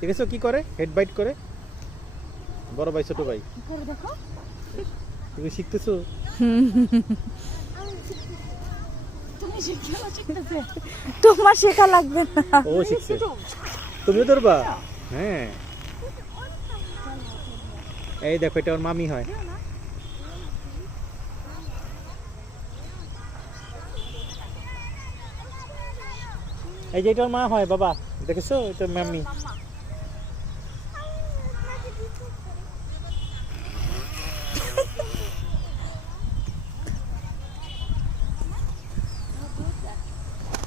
দেখেছো কি করে? হেড বাইট করে। বড় ভাই ছোট ভাই। কি করে দেখো? তুমি শিখতেছো? তুমি শিখতেছে। তোমার শেখা লাগবে না। ও শিখছে। তুমিও ধরবা? হ্যাঁ। এই দেখো এটা ওর মামি হয়। এই যে এটা ওর মা হয় বাবা। দেখেছো? এটা মামি।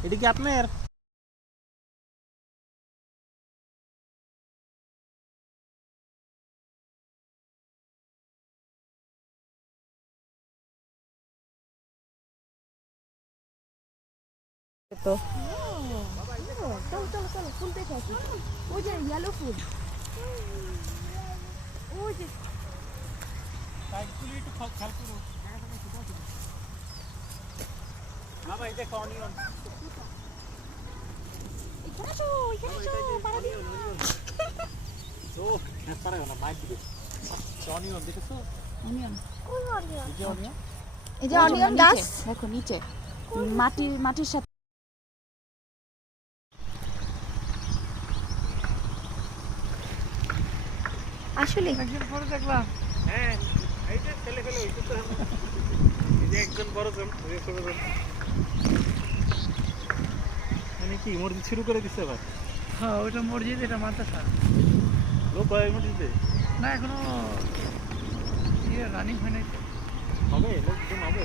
এটা কি আপনার? তো চলো চলো চলো ফুল দেখে আসি। ওই যে ইয়েলো ফুল। ওই যে সাইডগুলো একটু খেয়াল করো। বাবা এই দেখো অনিয়ন। এখানে আসো পাড়া দিও না। ও পারে না বাইট দিবে। অনিয়ন দেখেছো? অনিয়ন। এই যে অনিয়ন। এই যে অনিয়ন গাছ দেখো নিচে মাটির সাথে। আসলে একজন বড় দেখলাম। হ্যাঁ এই যে ফেলে হইছে তো। এই যে একজন বড় জন ওই ছোট জন। মানে কি মসজিদ শুরু করে দিছে আবার? হ্যাঁ ওইটা মসজিদ, এটা মাদ্রাসা। লোক হয় মসজিদে? না এখনো রানিং হয় নাই তো। হবে লোকজন হবে।